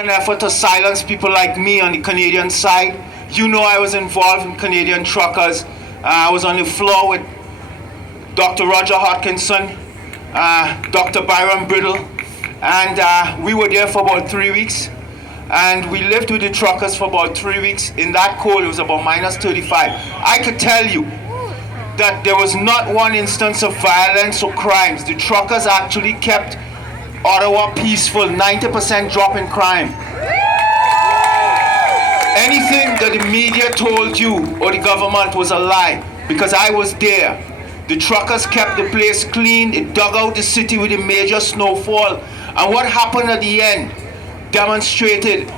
An effort to silence people like me on the Canadian side. You know I was involved in Canadian truckers. I was on the floor with Dr. Roger Hodkinson, Dr. Byron Brittle, and we were there for about 3 weeks. And we lived with the truckers for about 3 weeks. In that cold, it was about minus 35. I could tell you that there was not one instance of violence or crimes. The truckers actually kept Ottawa peaceful, 90% drop in crime. Anything that the media told you or the government was a lie, because I was there. The truckers kept the place clean. It dug out the city with a major snowfall. And what happened at the end demonstrated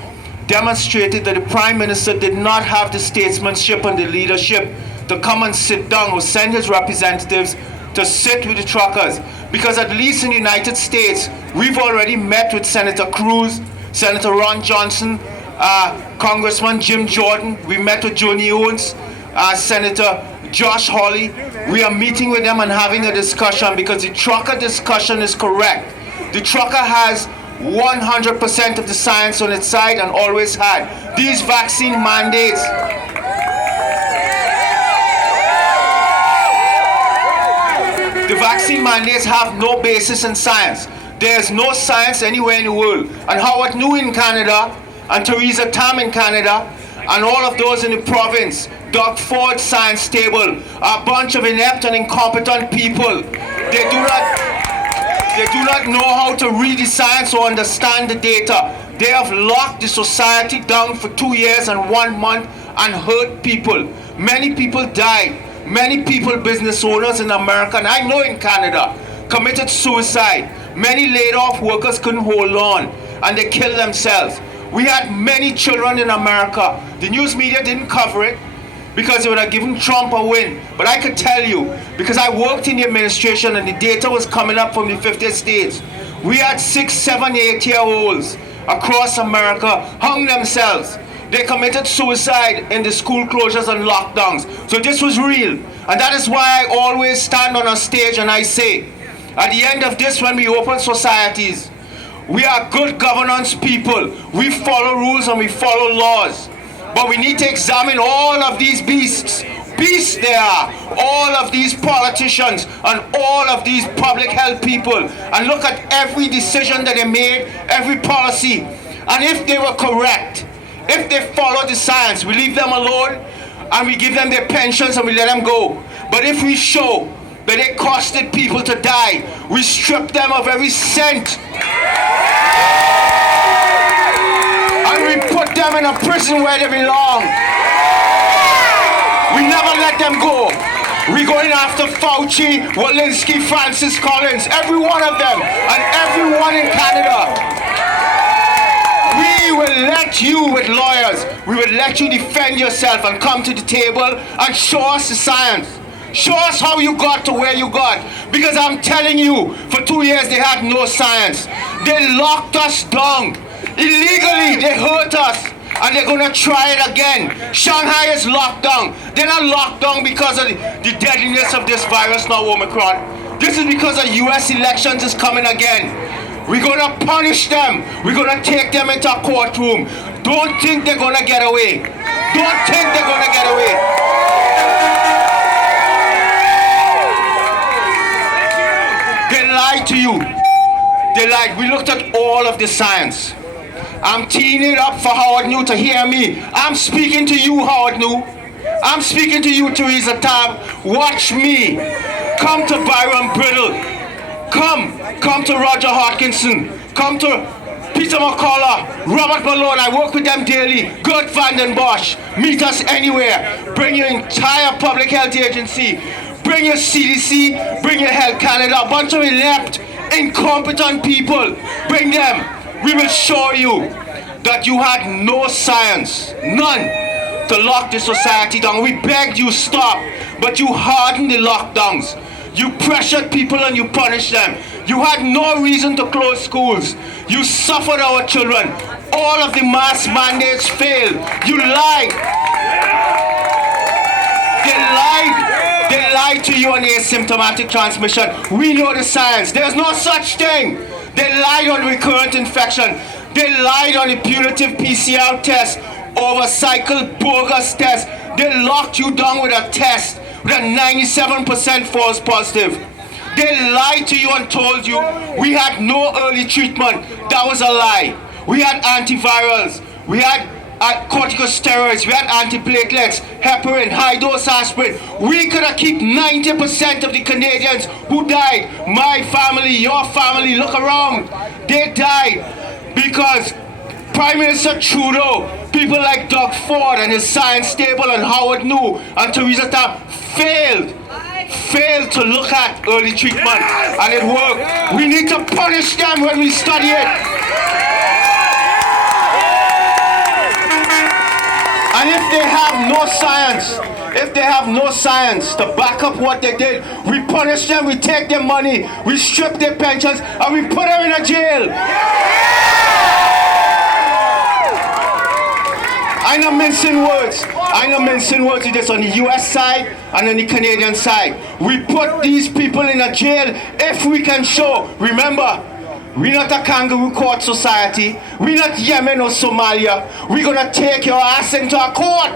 that the Prime Minister did not have the statesmanship and the leadership to come and sit down or send his representatives to sit with the truckers. Because at least in the United States, we've already met with Senator Cruz, Senator Ron Johnson, Congressman Jim Jordan. We met with Joni Owens, Senator Josh Hawley. We are meeting with them and having a discussion because the trucker discussion is correct. The trucker has 100% of the science on its side and always had. These vaccine mandates, the vaccine mandates have no basis in science. There's no science anywhere in the world. And Howard New in Canada, and Theresa Tam in Canada, and all of those in the province, Doug Ford science table, a bunch of inept and incompetent people. They do not know how to read the science or understand the data. They have locked the society down for 2 years and 1 month and hurt people. Many people died. Many people, business owners in America, and I know in Canada, committed suicide. Many laid off workers couldn't hold on and they killed themselves. We had many children in America. The news media didn't cover it because it would have given Trump a win. But I could tell you, because I worked in the administration and the data was coming up from the 50 states, we had 6, 7, 8-year-olds across America hung themselves. They committed suicide in the school closures and lockdowns. So this was real. And that is why I always stand on a stage and I say, at the end of this, when we open societies, we are good governance people. We follow rules and we follow laws. But we need to examine all of these beasts. Beasts they are. All of these politicians and all of these public health people. And look at every decision that they made, every policy. And if they were correct, if they follow the science, we leave them alone and we give them their pensions and we let them go. But if we show that they costed people to die, we strip them of every cent. And we put them in a prison where they belong. We never let them go. We're going after Fauci, Walensky, Francis Collins, every one of them, and everyone in Canada. We will let you, with lawyers, we will let you defend yourself and come to the table and show us the science. Show us how you got to where you got. Because I'm telling you, for 2 years they had no science. They locked us down. Illegally, they hurt us. And they're going to try it again. Shanghai is locked down. They're not locked down because of the deadliness of this virus now, Omicron. This is because the US elections is coming again. We're going to punish them. We're going to take them into a courtroom. Don't think they're going to get away. Don't think they're going to get away. They lied to you. They lied. We looked at all of the science. I'm teeing it up for Howard New to hear me. I'm speaking to you, Howard New. I'm speaking to you, Theresa Tam. Watch me. Come to Byron Brittle. Come to Roger Hodkinson. Come to Peter McCullough, Robert Malone. I work with them daily. Gert Vanden Bosch. Meet us anywhere. Bring your entire public health agency. Bring your CDC. Bring your Health Canada. A bunch of inept, incompetent people. Bring them. We will show you that you had no science, none, to lock the society down. We begged you stop, but you hardened the lockdowns. You pressured people and you punished them. You had no reason to close schools. You suffered our children. All of the mask mandates failed. You lied. They lied to you on the asymptomatic transmission. We know the science. There's no such thing. They lied on recurrent infection. They lied on the punitive PCR test, overcycled bogus test. They locked you down with a test with a 97% false positive. They lied to you and told you we had no early treatment. That was a lie. We had antivirals. We had corticosteroids. We had antiplatelets, heparin, high-dose aspirin. We could have kept 90% of the Canadians who died. My family, your family, look around. They died because Prime Minister Trudeau, people like Doug Ford and his science table and Howard New and Theresa Tam failed to look at early treatment, and it worked. We need to punish them when we study it. And if they have no science to back up what they did, we punish them, we take their money, we strip their pensions, and we put them in a jail. I'm not mincing words. It is on the US side and on the Canadian side. We put these people in a jail if we can show. Remember, we're not a kangaroo court society. We're not Yemen or Somalia. We're going to take your ass into a court.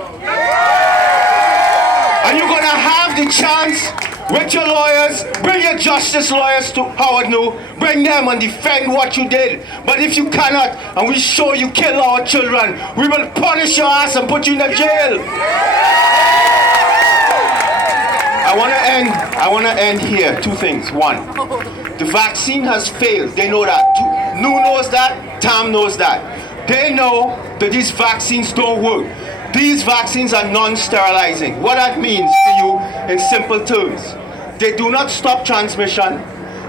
And you're going to have the chance with your lawyers, bring your justice lawyers to Howard New, bring them and defend what you did. But if you cannot, and we show you kill our children, we will punish your ass and put you in the jail. I want to end here. Two things. One, the vaccine has failed. They know that. New knows that. Tam knows that. They know that these vaccines don't work. These vaccines are non-sterilizing. What that means to you in simple terms, they do not stop transmission,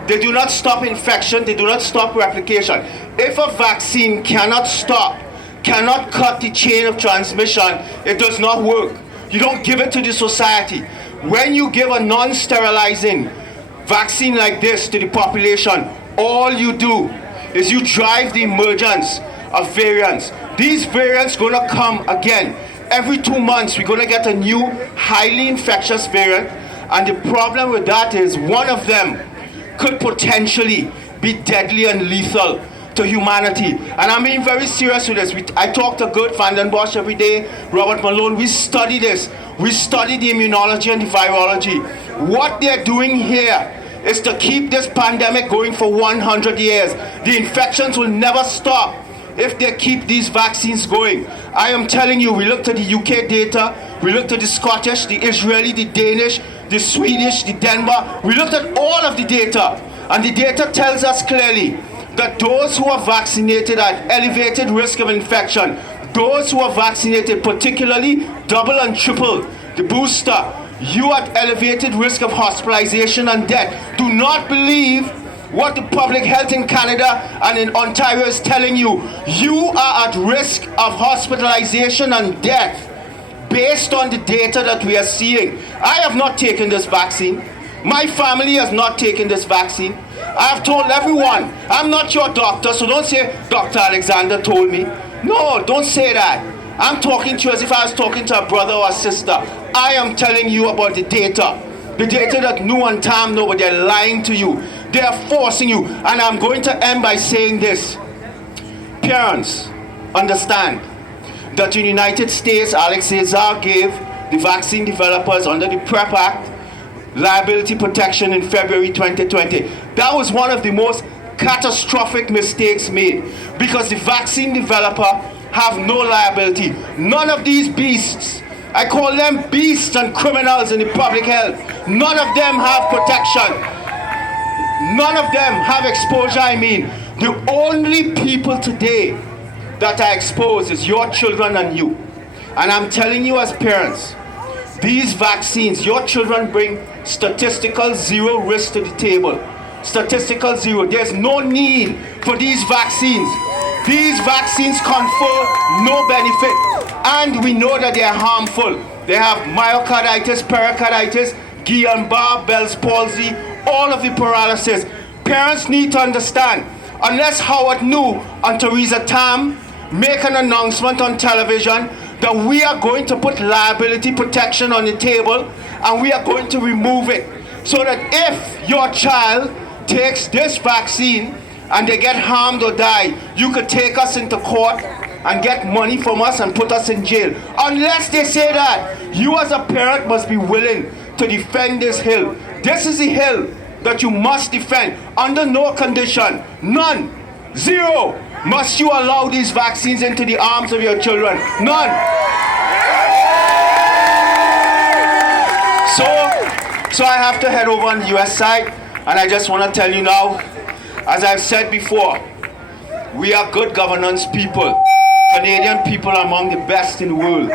they do not stop infection, they do not stop replication. If a vaccine cannot cut the chain of transmission, it does not work. You don't give it to the society. When you give a non-sterilizing vaccine like this to the population, all you do is you drive the emergence of variants. These variants are going to come again. Every 2 months, we're going to get a new, highly infectious variant. And the problem with that is one of them could potentially be deadly and lethal to humanity. And I'm being very serious with this. I talk to Gert Vanden Bossche every day, Robert Malone. We study this. We study the immunology and the virology. What they're doing here is to keep this pandemic going for 100 years. The infections will never stop if they keep these vaccines going. I am telling you, we looked at the UK data, we looked at the Scottish, the Israeli, the Danish, the Swedish, the Denmark. We looked at all of the data, and the data tells us clearly that those who are vaccinated are at elevated risk of infection. Those who are vaccinated, particularly double and triple, the booster, you are at elevated risk of hospitalization and death. Do not believe what the public health in Canada and in Ontario is telling you. You are at risk of hospitalization and death based on the data that we are seeing. I have not taken this vaccine. My family has not taken this vaccine. I have told everyone, I'm not your doctor, so don't say Dr. Alexander told me. No, don't say that. I'm talking to you as if I was talking to a brother or a sister. I am telling you about the data. The data that New and Tam know, but they're lying to you. They are forcing you. And I'm going to end by saying this. Parents, understand that in the United States, Alex Azar gave the vaccine developers under the PrEP Act liability protection in February 2020. That was one of the most catastrophic mistakes made because the vaccine developer have no liability. None of these beasts, I call them beasts and criminals in the public health, none of them have protection. None of them have exposure. I mean, the only people today that are exposed is your children and you. And I'm telling you as parents, these vaccines, your children bring statistical zero risk to the table. Statistical zero. There's no need for these vaccines. These vaccines confer no benefit. And we know that they are harmful. They have myocarditis, pericarditis, Guillain-Barré, Bell's palsy, all of the paralysis. Parents need to understand, unless Howard New and Theresa Tam make an announcement on television that we are going to put liability protection on the table and we are going to remove it, so that if your child takes this vaccine and they get harmed or die, you could take us into court and get money from us and put us in jail. Unless they say that, you as a parent must be willing to defend this hill. This is the hill that you must defend under no condition, none, zero, must you allow these vaccines into the arms of your children. None. So I have to head over on the US side, and I just want to tell you now, as I've said before, we are good governance people. Canadian people are among the best in the world.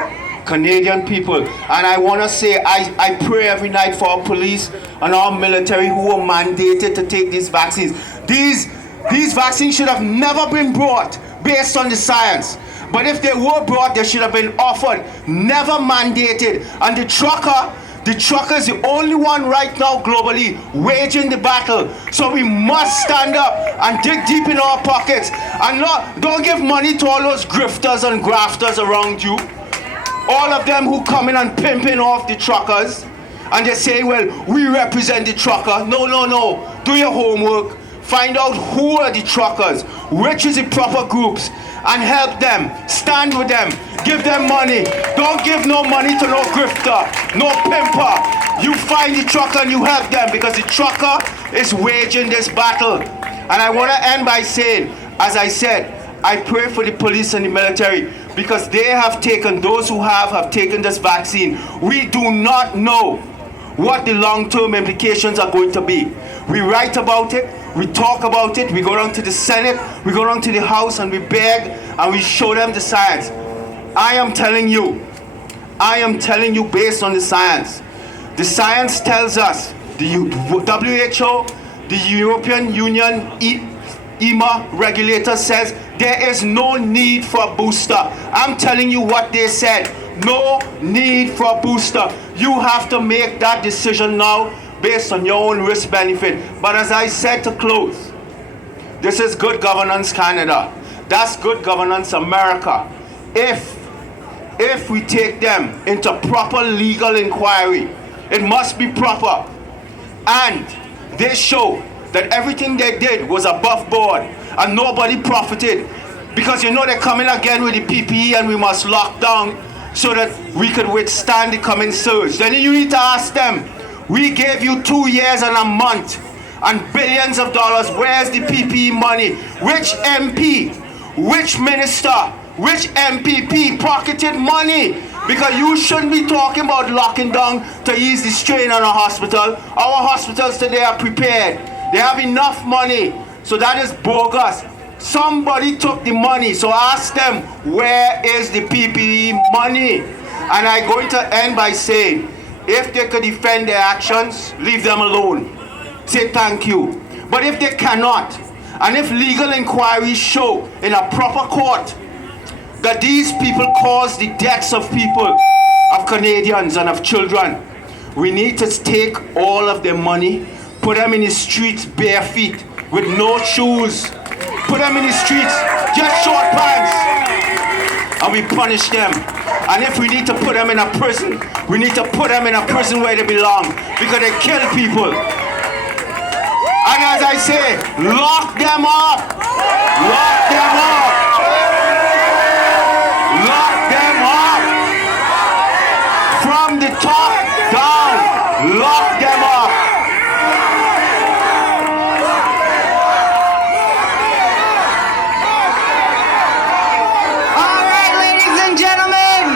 Canadian people. And I want to say, I pray every night for our police and our military who are mandated to take these vaccines. These vaccines should have never been brought based on the science. But if they were brought, they should have been offered, never mandated. And the trucker is the only one right now globally waging the battle. So we must stand up and dig deep in our pockets. And don't give money to all those grifters and grafters around you. All of them who come in and pimping off the truckers. And they say, well, we represent the trucker. No. Do your homework. Find out who are the truckers, which is the proper groups, and help them. Stand with them. Give them money. Don't give no money to no grifter, no pimper. You find the trucker and you help them, because the trucker is waging this battle. And I want to end by saying, as I said, I pray for the police and the military, because they have taken, those who have taken this vaccine. We do not know what the long-term implications are going to be. We write about it, we talk about it, we go down to the Senate, we go down to the House, and we beg and we show them the science. I am telling you based on the science. The science tells us, the WHO, the European Union, EMA regulator says there is no need for a booster. I'm telling you what they said. No need for a booster. You have to make that decision now based on your own risk benefit. But as I said to close, this is good governance Canada. That's good governance America. If we take them into proper legal inquiry, it must be proper. And they show that everything they did was above board and nobody profited. Because you know they're coming again with the PPE and we must lock down so that we could withstand the coming surge. Then you need to ask them, we gave you 2 years and a month and billions of dollars. Where's the PPE money? Which MP, which minister, which MPP pocketed money? Because you shouldn't be talking about locking down to ease the strain on a hospital. Our hospitals today are prepared. They have enough money. So that is bogus. Somebody took the money. So ask them, where is the PPE money? And I'm going to end by saying, if they could defend their actions, leave them alone. Say thank you. But if they cannot, and if legal inquiries show in a proper court that these people caused the deaths of people, of Canadians and of children, we need to take all of their money, put them in the streets bare feet, with no shoes, put them in the streets, just short pants, and we punish them. And if we need to put them in a prison, we need to put them in a prison where they belong, because they kill people. And as I say, lock them up, lock them up, lock them up, from the top down, lock them